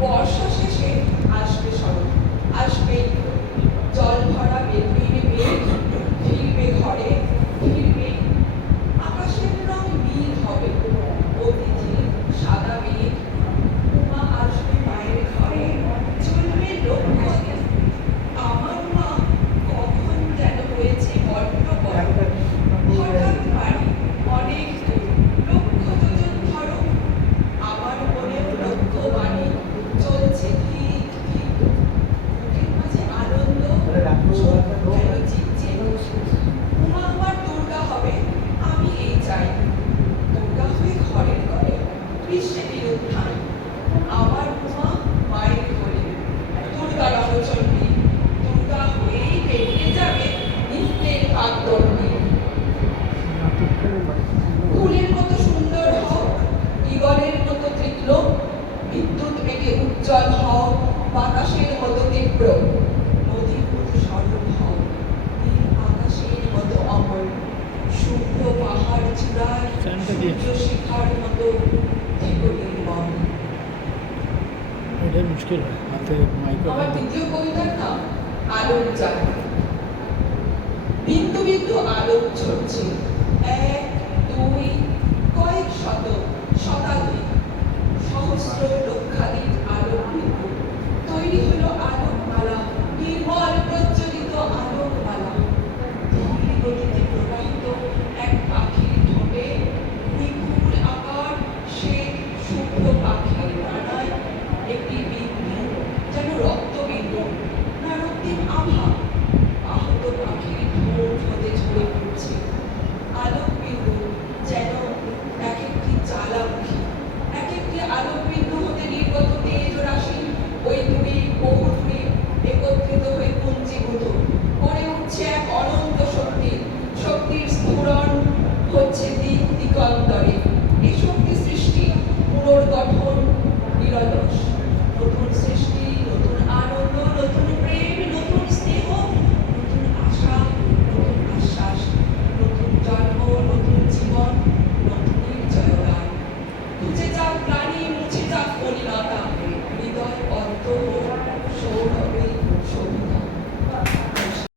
বর্ষা শেষে আসবে শরৎ, আসবে জল ভরা বেদুইন মেঘ, ফিরবে ঘরে, ফিরবে আকাশের রং নীল হবে, অতিথি সাদা মেঘ। উমা আসবে মায়ের ঘরে, চলবে লক্ষ্য। আমার মা কখন যেন হয়েছে বড্ড বড়, হঠাৎ বাড়ি অনেক দূর, লক্ষ যোজন ধরো। আমার মনেও লক্ষ্য বাণী চলছে ঠিক ঠিক, মুখের মাঝে আনন্দ, চোখ যেন চিকচিক। উমা আমার দুর্গা হবে, আমি এই চাই, দুর্গা হয়ে ঘরের ঘরে গ্রীষ্মে বিরুদ্ধান। আমার উমা মায়ের কোলে, দুর্গা রণচণ্ডী, দুর্গা হয়েই পেরিয়ে যাবে নিত্যের কাকদণ্ডী। ফুলের মতো সুন্দর হও, ঈগলের মতো তীক্ষ্ণ, বিদ্যুৎ বেগে উজ্জ্বল হও, বাতাসের মতো তীব্র, নদীর মতো সরল হও, নীল আকাশের মতো অমর, শুভ্র পাহাড় চূড়ায় সূর্য শিখার মতো থেকো নির্মল। এটাই মুশকিল হয় হাতে মাইক্রোফোন। আমার দ্বিতীয় কবিতার নাম আলোর চাঁদ। বিন্দু বিন্দু আলোক ঝরছে, এক দুই কয়েক শত শতাধিক সহস্র লক্ষ